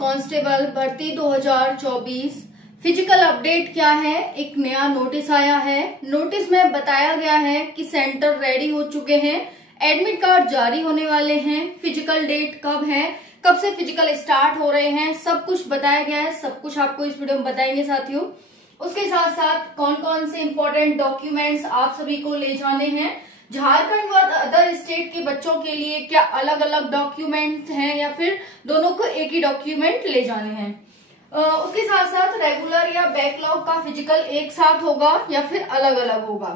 Constable भर्ती 2024 physical update क्या है। एक नया नोटिस आया है। नोटिस में बताया गया है कि सेंटर रेडी हो चुके हैं, एडमिट कार्ड जारी होने वाले हैं, फिजिकल डेट कब है, कब से फिजिकल स्टार्ट हो रहे हैं, सब कुछ बताया गया है। सब कुछ आपको इस वीडियो में बताएंगे साथियों। उसके साथ साथ कौन कौन से इंपॉर्टेंट डॉक्यूमेंट्स आप सभी को ले जाने हैं, झारखंड व अदर स्टेट के बच्चों के लिए क्या अलग अलग डॉक्यूमेंट हैं या फिर दोनों को एक ही डॉक्यूमेंट ले जाने हैं। उसके साथ साथ रेगुलर या बैकलॉग का फिजिकल एक साथ होगा या फिर अलग अलग होगा।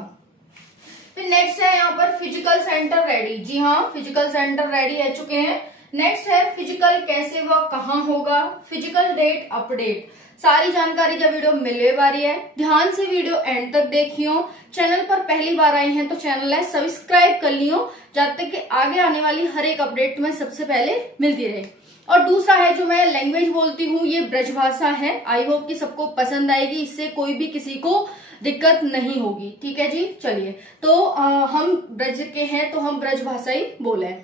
फिर नेक्स्ट है यहाँ पर फिजिकल सेंटर रेडी। जी हाँ, फिजिकल सेंटर रेडी रह चुके हैं। नेक्स्ट है फिजिकल कैसे व कहाँ होगा, फिजिकल डेट अपडेट। सारी जानकारी जब वीडियो मिलने वाली है, ध्यान से वीडियो एंड तक देखियो। चैनल पर पहली बार आई हैं तो चैनल है सब्सक्राइब कर लियो, जब तक कि आगे आने वाली हर एक अपडेट तुम्हें सबसे पहले मिलती रहे। और दूसरा है जो मैं लैंग्वेज बोलती हूँ, ये ब्रजभाषा है। आई होप कि सबको पसंद आएगी, इससे कोई भी किसी को दिक्कत नहीं होगी। ठीक है जी, चलिए। तो हम ब्रज के हैं तो हम ब्रजभाषा ही बोले।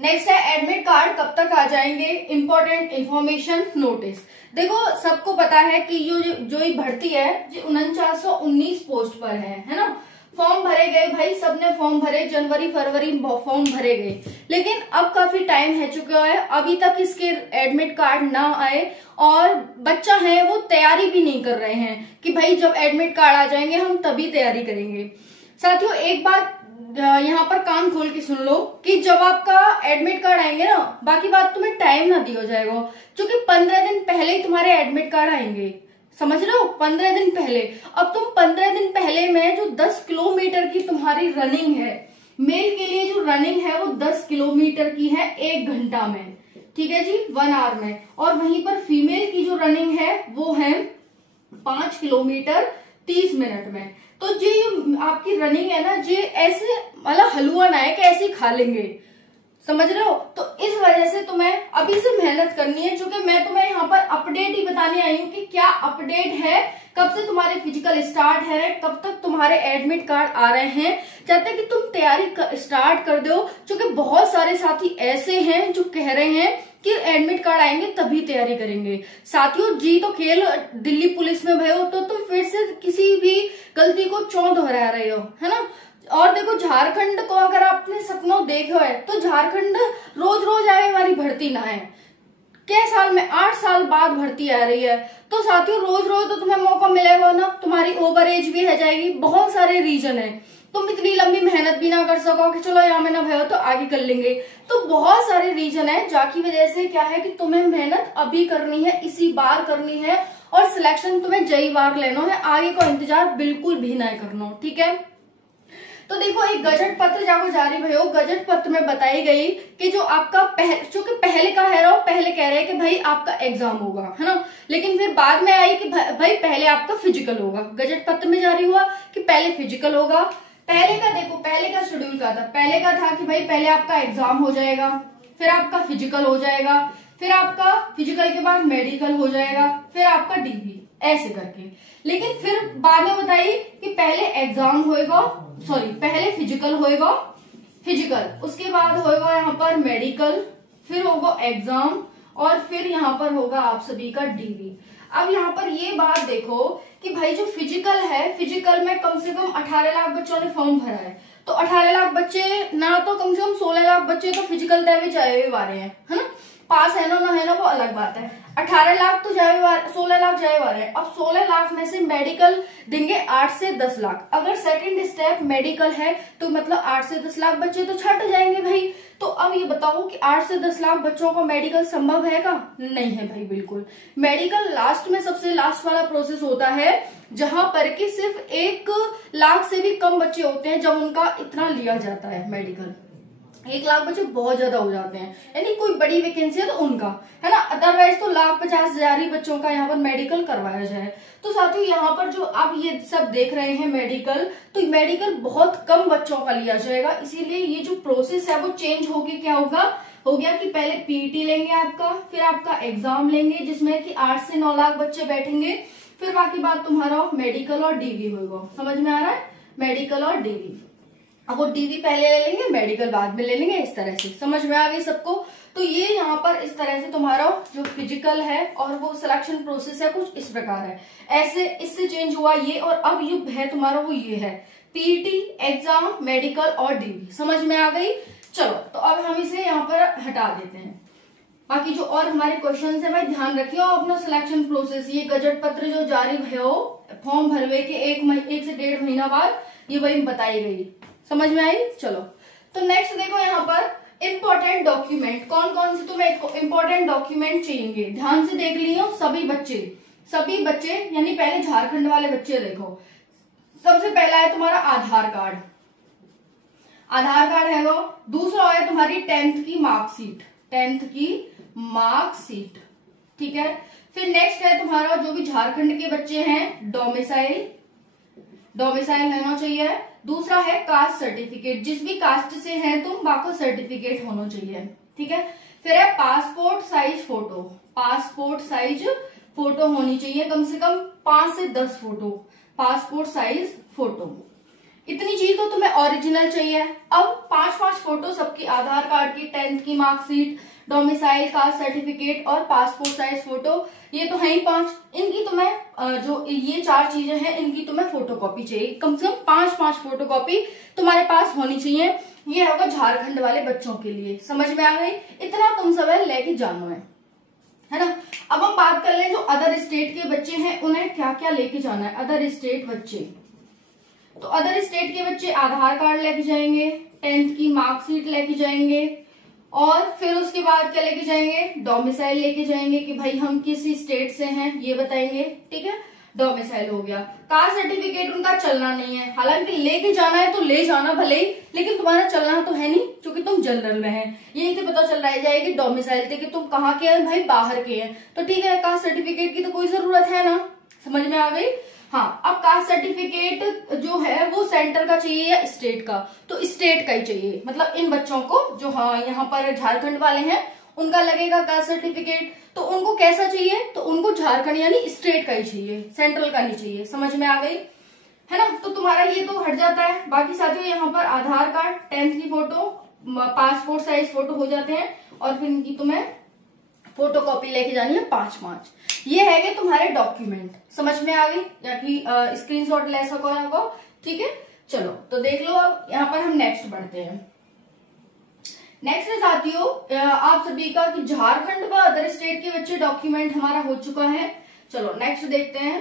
नेक्स्ट है एडमिट कार्ड कब तक आ जाएंगे, इंपॉर्टेंट इंफॉर्मेशन नोटिस। देखो सबको पता है कि जो ये भर्ती है जो 4919 पोस्ट पर है ना। फॉर्म भरे गए भाई, सबने फॉर्म भरे, जनवरी फरवरी फॉर्म भरे गए, लेकिन अब काफी टाइम है चुका है, अभी तक इसके एडमिट कार्ड ना आए और बच्चा है वो तैयारी भी नहीं कर रहे हैं कि भाई जब एडमिट कार्ड आ जाएंगे हम तभी तैयारी करेंगे। साथियों एक बात यहाँ पर कान खोल के सुन लो कि जब आपका एडमिट कार्ड आएंगे ना, बाकी बात तुम्हें टाइम ना दिया जाएगा, क्योंकि 15 दिन पहले ही तुम्हारे एडमिट कार्ड आएंगे। समझ रहे हो, 15 दिन पहले। अब तुम 15 दिन पहले में जो 10 किलोमीटर की तुम्हारी रनिंग है, मेल के लिए जो रनिंग है वो 10 किलोमीटर की है 1 घंटा में, ठीक है जी, 1 आवर में। और वहीं पर फीमेल की जो रनिंग है वो है 5 किलोमीटर 30 मिनट में। तो जी आपकी रनिंग है ना, जी ऐसे मतलब हलवा ना है कि ऐसे खा लेंगे, समझ रहे हो। तो इस वजह से तुम्हें अभी से मेहनत करनी है, क्योंकि मैं तुम्हें यहाँ पर अपडेट ही बताने आई हूँ कि क्या अपडेट है, कब से तुम्हारे फिजिकल स्टार्ट है, कब तक तुम्हारे एडमिट कार्ड आ रहे हैं, जब तक कि तुम तैयारी स्टार्ट कर दो। क्योंकि बहुत सारे साथी ऐसे हैं जो कह रहे हैं कि एडमिट कार्ड आएंगे तभी तैयारी करेंगे। साथियों जी तो खेल दिल्ली पुलिस में भयो तो तुम फिर से किसी भी गलती को क्यों दोहरा रहे हो, है ना। और देखो झारखंड को अगर आपने सपनों देखो है तो झारखंड रोज रोज आने वाली भर्ती ना है, क्या साल में 8 साल बाद भर्ती आ रही है। तो साथियों रोज रोज तो तुम्हें मौका मिलेगा ना, तुम्हारी ओवर एज भी रह जाएगी, बहुत सारे रीजन है, तुम इतनी लंबी मेहनत भी ना कर सको कि चलो यहाँ में ना भयो तो आगे कर लेंगे। तो बहुत सारे रीजन है जाकी वजह से क्या है कि तुम्हें मेहनत अभी करनी है, इसी बार करनी है, और सिलेक्शन तुम्हें जई बार लेना है, आगे को इंतजार बिल्कुल भी ना करना, ठीक है। तो देखो एक गजट पत्र जाको जारी भयो, गजट पत्र में बताई गई कि जो आपका चूंकि पहले का है पहले कह रहे हैं कि भाई आपका एग्जाम होगा, है ना, लेकिन फिर बाद में आई कि भाई पहले आपका फिजिकल होगा। गजट पत्र में जारी हुआ कि पहले फिजिकल होगा। पहले का देखो, पहले का शेड्यूल क्या था, पहले का था कि भाई पहले आपका एग्जाम हो जाएगा, फिर आपका फिजिकल हो जाएगा, फिर आपका फिजिकल के बाद मेडिकल हो जाएगा, फिर आपका डीबी, ऐसे करके। लेकिन फिर बाद में बताइए कि पहले एग्जाम होएगा, सॉरी पहले फिजिकल होएगा, फिजिकल उसके बाद होएगा यहाँ पर मेडिकल, फिर होगा एग्जाम, और फिर यहाँ पर होगा आप सभी का डीबी। अब यहाँ पर ये बात देखो कि भाई जो फिजिकल है, फिजिकल में कम से कम 18 लाख बच्चों ने फॉर्म भरा है, तो 18 लाख बच्चे ना तो कम से कम 16 लाख बच्चे तो फिजिकल देवे जाए वाले हैं, है ना। पास है ना वो अलग बात है। 18 लाख तो जाए 16 लाख जाए वाले हैं। अब 16 लाख में से मेडिकल देंगे 8 से 10 लाख। अगर सेकंड स्टेप मेडिकल है तो मतलब 8 से 10 लाख बच्चे तो छट जाएंगे भाई। तो अब ये बताओ कि 8 से 10 लाख बच्चों को मेडिकल संभव है का? नहीं है भाई, बिल्कुल। मेडिकल लास्ट में सबसे लास्ट वाला प्रोसेस होता है, जहां पर कि सिर्फ 1 लाख से भी कम बच्चे होते हैं जब उनका इतना लिया जाता है मेडिकल। 1 लाख बच्चे बहुत ज्यादा हो जाते हैं, यानी कोई बड़ी वैकेंसी है तो उनका, है ना। अदरवाइज तो 1,50,000 ही बच्चों का यहाँ पर मेडिकल करवाया जाए। तो साथियों यहाँ पर जो आप ये सब देख रहे हैं मेडिकल, तो मेडिकल बहुत कम बच्चों का लिया जाएगा, इसीलिए ये जो प्रोसेस है वो चेंज होगी। क्या होगा, हो गया कि पहले पीईटी लेंगे आपका, फिर आपका एग्जाम लेंगे जिसमें कि 8 से 9 लाख बच्चे बैठेंगे, फिर बाकी बात तुम्हारा मेडिकल और डीवी होगा। समझ में आ रहा है, मेडिकल और डीवी। अब वो डीवी पहले ले लेंगे, मेडिकल बाद में ले लेंगे, इस तरह से। समझ में आ गई सबको? तो ये यहाँ पर इस तरह से तुम्हारा जो फिजिकल है और वो सिलेक्शन प्रोसेस है कुछ इस प्रकार है। ऐसे इससे चेंज हुआ ये, और अब ये है तुम्हारा वो ये है पीटी, एग्जाम, मेडिकल और डीवी। समझ में आ गई? चलो, तो अब हम इसे यहाँ पर हटा देते हैं। बाकी जो और हमारे क्वेश्चन है भाई ध्यान रखियो अपना सिलेक्शन प्रोसेस। ये गजट पत्र जो जारी भयो फॉर्म भरवे के 1 से 1.5 महीना बाद ये वही बताई गई। समझ में आई? चलो, तो नेक्स्ट देखो यहाँ पर इम्पोर्टेंट डॉक्यूमेंट कौन कौन से तुम्हें इम्पोर्टेंट डॉक्यूमेंट चाहिए, ध्यान से देख लियो सभी बच्चे यानी पहले झारखंड वाले बच्चे देखो। सबसे पहला है तुम्हारा आधार कार्ड है वो। दूसरा है तुम्हारी 10th की मार्कशीट, ठीक है। फिर नेक्स्ट है तुम्हारा जो भी झारखंड के बच्चे हैं डोमिसाइल होना चाहिए। दूसरा है कास्ट सर्टिफिकेट, जिस भी कास्ट से हैं तुम बाको सर्टिफिकेट होना चाहिए, ठीक है। फिर है पासपोर्ट साइज फोटो होनी चाहिए, कम से कम 5 से 10 फोटो पासपोर्ट साइज फोटो। इतनी चीज तो तुम्हें ओरिजिनल चाहिए। अब 5-5 फोटो सबकी, आधार कार्ड की, 10th की मार्कशीट, डोमिसाइल, कास्ट सर्टिफिकेट और पासपोर्ट साइज फोटो, ये तो है ही 5। इनकी तुम्हें जो ये 4 चीजें हैं इनकी तुम्हें फोटोकॉपी चाहिए, कम से कम 5-5 फोटोकॉपी तुम्हारे पास होनी चाहिए। ये होगा झारखंड वाले बच्चों के लिए। समझ में आ गई? इतना तुम सब लेके जानो है ना। अब हम बात कर लें जो अदर स्टेट के बच्चे हैं उन्हें क्या क्या लेके जाना है। अदर स्टेट के बच्चे आधार कार्ड लेके जाएंगे, 10th की मार्कशीट लेके जाएंगे, और फिर उसके बाद क्या लेके जाएंगे, डोमिसाइल लेके जाएंगे कि भाई हम किस स्टेट से हैं ये बताएंगे, ठीक है। डोमिसाइल हो गया। कास्ट सर्टिफिकेट उनका चलना नहीं है, हालांकि लेके जाना है तो ले जाना भले ही, लेकिन तुम्हारा चलना तो है नहीं क्योंकि तुम जनरल में है। यही तो पता चल रहा है कि डोमिसाइल थे कि तुम कहाँ के हैं भाई, बाहर के हैं, तो ठीक है कास्ट सर्टिफिकेट की तो कोई जरूरत है ना। समझ में आ गई? हाँ, अब कास्ट सर्टिफिकेट जो है वो सेंटर का चाहिए या स्टेट का, तो स्टेट का ही चाहिए। मतलब इन बच्चों को जो हाँ यहाँ पर झारखंड वाले हैं उनका लगेगा कास्ट सर्टिफिकेट, तो उनको कैसा चाहिए, तो उनको झारखंड यानी स्टेट का ही चाहिए, सेंट्रल का नहीं चाहिए। समझ में आ गई है ना। तो तुम्हारा ये तो हट जाता है। बाकी साथियों यहाँ पर आधार कार्ड, 10th की फोटो, पासपोर्ट साइज फोटो हो जाते हैं, और फिर इनकी तुम्हें फोटोकॉपी लेके जानी है 5-5। ये है तुम्हारे डॉक्यूमेंट। समझ में आ गई? या कि स्क्रीनशॉट ले सको आपको, ठीक है। चलो, तो देख लो। अब यहाँ पर हम नेक्स्ट बढ़ते हैं। नेक्स्ट है साथियों आप सभी का कि झारखंड व अदर स्टेट के बच्चे डॉक्यूमेंट हमारा हो चुका है। चलो नेक्स्ट देखते हैं।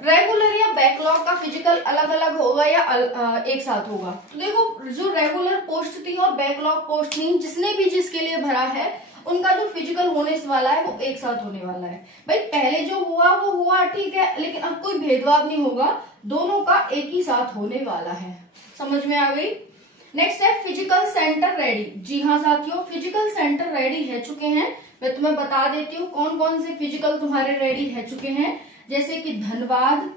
रेगुलर या बैकलॉग का फिजिकल अलग अलग होगा या एक साथ होगा? तो देखो, जो रेगुलर पोस्ट थी और बैकलॉग पोस्ट थी, जिसने भी जिसके लिए भरा है उनका जो फिजिकल होने वाला है वो एक साथ होने वाला है। भाई पहले जो हुआ वो हुआ, ठीक है, लेकिन अब कोई भेदभाव नहीं होगा, दोनों का एक ही साथ होने वाला है। समझ में आ गई? नेक्स्ट है फिजिकल सेंटर रेडी। जी हाँ साथियों, फिजिकल सेंटर रेडी है चुके हैं। मैं तुम्हें बता देती हूँ कौन कौन से फिजिकल तुम्हारे रेडी है चुके हैं, जैसे कि धनबाद,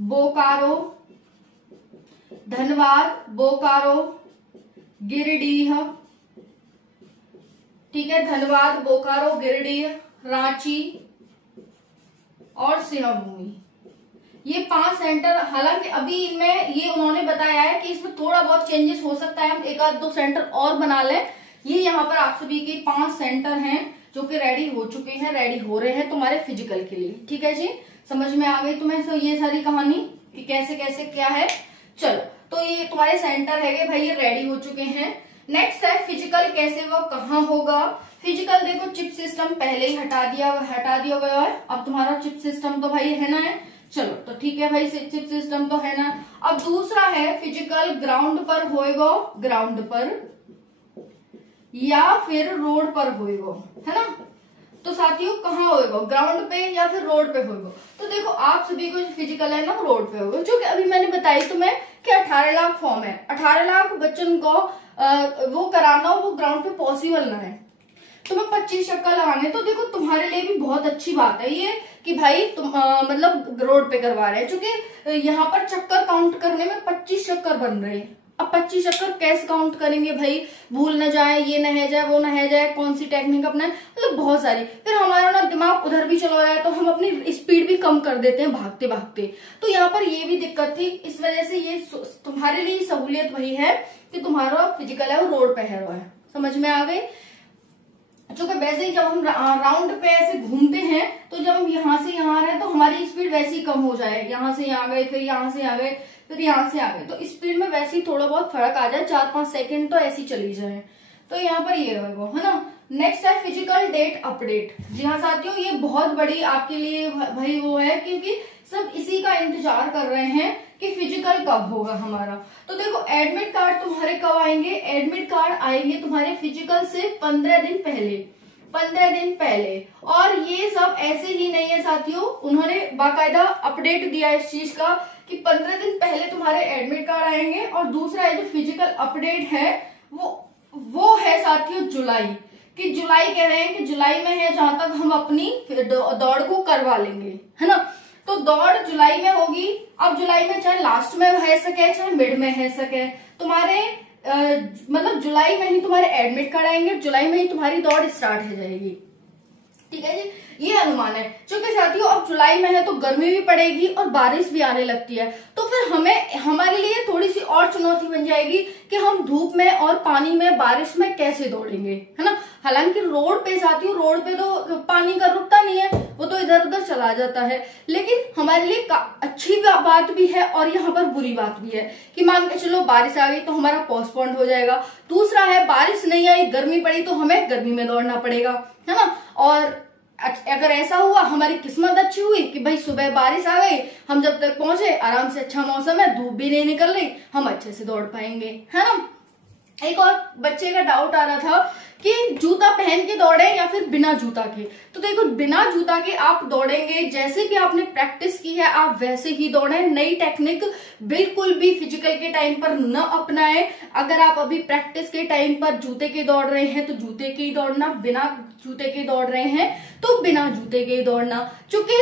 बोकारो, गिरिडीह, ठीक है, धनबाद, बोकारो, गिरिडीह, रांची और सिंहभूमि। ये 5 सेंटर, हालांकि अभी इनमें ये उन्होंने बताया है कि इसमें थोड़ा बहुत चेंजेस हो सकता है, हम 1-2 सेंटर और बना लें। ये यहाँ पर आप सभी के 5 सेंटर हैं जो कि रेडी हो चुके हैं, रेडी हो रहे हैं तुम्हारे फिजिकल के लिए, ठीक है जी। समझ में आ गई तुम्हें ये सारी कहानी कि कैसे कैसे क्या है। चलो, तो ये तुम्हारे सेंटर है भाई, ये रेडी हो चुके हैं। नेक्स्ट है फिजिकल कैसे व कहाँ होगा। फिजिकल देखो, चिप सिस्टम पहले ही हटा दिया गया है। अब तुम्हारा चिप सिस्टम तो भाई है ना है, चलो तो ठीक है भाई, चिप सिस्टम तो है ना। अब दूसरा है फिजिकल ग्राउंड पर होएगा, ग्राउंड पर या फिर रोड पर होएगा, है ना। तो साथियों कहाँ होएगा, ग्राउंड पे या फिर रोड पे होएगा। तो देखो आप सभी को जो फिजिकल है ना वो रोड पे होगा, जो कि अभी मैंने बताई तुम्हें कि 18 लाख फॉर्म है, 18 लाख बच्चों को वो कराना, वो ग्राउंड पे पॉसिबल ना है। तुम्हें 25 चक्कर लगाने, तो देखो तुम्हारे लिए भी बहुत अच्छी बात है ये कि भाई तुम मतलब रोड पे करवा रहे हैं, क्योंकि यहाँ पर चक्कर काउंट करने में 25 चक्कर बन रहे हैं। अब 25 चक्कर कैसे काउंट करेंगे भाई, भूल न जाए, ये न है जाए, वो न है जाए, कौन सी टेक्निक अपनाए, मतलब बहुत सारी। फिर हमारा ना दिमाग उधर भी चला रहा है तो हम अपनी स्पीड भी कम कर देते हैं भागते भागते। तो यहाँ पर ये भी दिक्कत थी, इस वजह से ये तुम्हारे लिए सहूलियत वही है कि तुम्हारा फिजिकल है वो रोड पे है, समझ में आ गई। क्योंकि वैसे ही जब हम राउंड पे ऐसे घूमते हैं तो जब हम यहाँ से यहाँ रहे तो हमारी स्पीड वैसे ही कम हो जाए, यहाँ से यहाँ गए, फिर यहाँ से यहाँ गए, फिर यहाँ से आ गए, तो स्पीड में वैसे ही थोड़ा बहुत फर्क आ जाए, 4-5 सेकंड तो ऐसी चली जाए। तो यहाँ पर ये है वो, है ना। नेक्स्ट है फिजिकल डेट अपडेट। जी हाँ साथियों, ये बहुत बड़ी आपके लिए भाई वो है, क्योंकि सब इसी का इंतजार कर रहे हैं कि फिजिकल कब होगा हमारा। तो देखो एडमिट कार्ड तुम्हारे कब आएंगे, एडमिट कार्ड आएंगे तुम्हारे फिजिकल से 15 दिन पहले, 15 दिन पहले। और ये सब ऐसे ही नहीं है साथियों, उन्होंने बाकायदा अपडेट दिया इस चीज का कि 15 दिन पहले तुम्हारे एडमिट कार्ड आएंगे। और दूसरा है जो फिजिकल अपडेट है वो है साथियों जुलाई, कि जुलाई कह रहे हैं कि जुलाई में है जहां तक हम अपनी दौड़ को करवा लेंगे, है ना। तो दौड़ जुलाई में होगी। अब जुलाई में चाहे लास्ट में है सके चाहे मिड में है सके, तुम्हारे मतलब जुलाई में ही तुम्हारे एडमिट कार्ड आएंगे, जुलाई में ही तुम्हारी दौड़ स्टार्ट हो जाएगी, ठीक है जी। ये अनुमान है, क्योंकि साथियों अब जुलाई में है तो गर्मी भी पड़ेगी और बारिश भी आने लगती है, तो फिर हमारे लिए थोड़ी सी और चुनौती बन जाएगी कि हम धूप में और पानी में बारिश में कैसे दौड़ेंगे, है ना। हालांकि रोड पे साथियों, रोड पे तो पानी का रुकता नहीं है, वो तो इधर उधर चला जाता है, लेकिन हमारे लिए अच्छी बात भी है और यहाँ पर बुरी बात भी है कि मान के चलो बारिश आ गई तो हमारा पोस्टपोन्ड हो जाएगा। दूसरा है बारिश नहीं आई, गर्मी पड़ी तो हमें गर्मी में दौड़ना पड़ेगा, है ना। और अगर ऐसा हुआ, हमारी किस्मत अच्छी हुई कि भाई सुबह बारिश आ गई, हम जब तक पहुंचे आराम से, अच्छा मौसम है, धूप भी नहीं निकल रही, हम अच्छे से दौड़ पाएंगे, है ना। एक और बच्चे का डाउट आ रहा था कि जूता पहन के दौड़े या फिर बिना जूता के। तो देखो बिना जूता के आप दौड़ेंगे, जैसे भी आपने प्रैक्टिस की है आप वैसे ही दौड़े, नई टेक्निक बिल्कुल भी फिजिकल के टाइम पर न अपनाएं। अगर आप अभी प्रैक्टिस के टाइम पर जूते के दौड़ रहे हैं तो जूते के ही दौड़ना, बिना जूते के दौड़ रहे हैं तो बिना जूते के ही दौड़ना, क्योंकि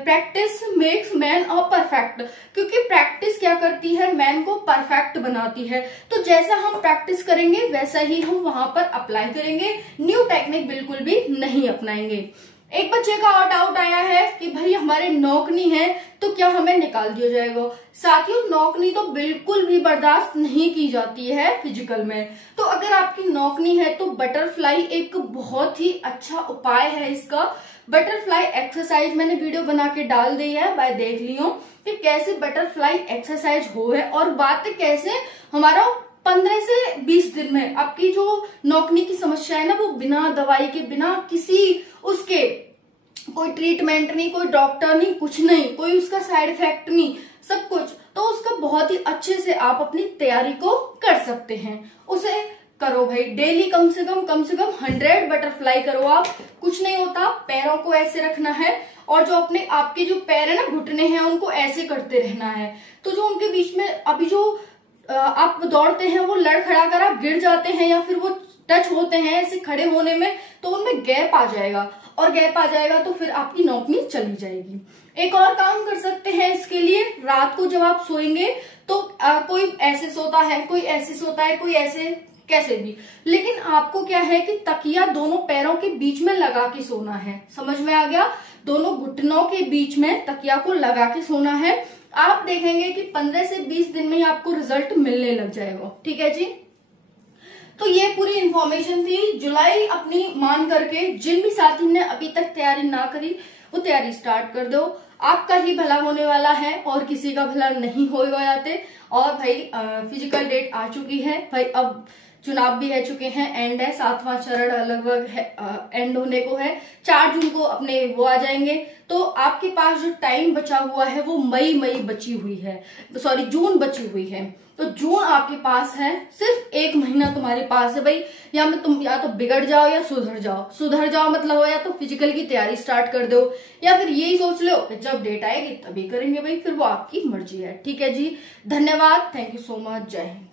practice makes man a perfect, क्योंकि प्रैक्टिस क्या करती है, मैन को परफेक्ट बनाती है। तो जैसा हम प्रैक्टिस करेंगे वैसा ही हम वहां पर अप्लाई करेंगे, न्यू टेक्निक बिल्कुल भी नहीं अपनाएंगे। एक बच्चे का और डाउट आया है कि भाई हमारे नौकनी है तो क्या हमें निकाल दिया जाएगा। साथियों नौकनी तो बिल्कुल भी बर्दाश्त नहीं की जाती है फिजिकल में। तो अगर आपकी नौकनी है तो बटरफ्लाई एक बहुत ही अच्छा उपाय है इसका। बटरफ्लाई एक्सरसाइज मैंने वीडियो बना के डाल दी है, भाई देख लियो कि कैसे बटरफ्लाई एक्सरसाइज हो है, और बात कैसे हमारा 15 से 20 दिन में आपकी जो नौकनी की समस्या है ना, वो बिना दवाई के, बिना किसी उसके कोई ट्रीटमेंट नहीं, कोई डॉक्टर नहीं, कुछ नहीं, कोई उसका साइड इफेक्ट नहीं, सब कुछ, तो उसका बहुत ही अच्छे से आप अपनी तैयारी को कर सकते हैं। उसे करो भाई, डेली कम से कम 100 बटरफ्लाई करो आप। कुछ नहीं होता, पैरों को ऐसे रखना है और जो अपने आपके जो पैर है ना, घुटने हैं, उनको ऐसे करते रहना है। तो जो उनके बीच में अभी जो आप दौड़ते हैं वो लड़खड़ा कर आप गिर जाते हैं या फिर वो टच होते हैं ऐसे खड़े होने में, तो उनमें गैप आ जाएगा, और गैप आ जाएगा तो फिर आपकी नौकनी चली जाएगी। एक और काम कर सकते हैं इसके लिए, रात को जब आप सोएंगे तो कोई ऐसे सोता है, कोई ऐसे सोता है, कोई ऐसे, कैसे भी, लेकिन आपको क्या है कि तकिया दोनों पैरों के बीच में लगा के सोना है। समझ में आ गया? दोनों घुटनों के बीच में तकिया को लगा के सोना है। आप देखेंगे कि 15 से 20 दिन में ही आपको रिजल्ट मिलने लग जाएगा। ठीक है जी। तो ये पूरी इंफॉर्मेशन थी। जुलाई अपनी मान करके जिन भी साथी ने अभी तक तैयारी ना करी वो तैयारी स्टार्ट कर दो। आपका ही भला होने वाला है और किसी का भला नहीं हो जाते। और भाई फिजिकल डेट आ चुकी है भाई, अब चुनाव भी है चुके हैं, एंड है 7वां चरण लगभग एंड होने को है। 4 जून को अपने वो आ जाएंगे। तो आपके पास जो टाइम बचा हुआ है वो मई बची हुई है, सॉरी जून बची हुई है। तो जून आपके पास है, सिर्फ 1 महीना तुम्हारे पास है भाई। तुम या तो बिगड़ जाओ या सुधर जाओ। सुधर जाओ मतलब हो या तो फिजिकल की तैयारी स्टार्ट कर दो, या फिर यही सोच लो कि जब डेट आएगी तभी करेंगे भाई, फिर वो आपकी मर्जी है। ठीक है जी, धन्यवाद, थैंक यू सो मच, जय हिंद।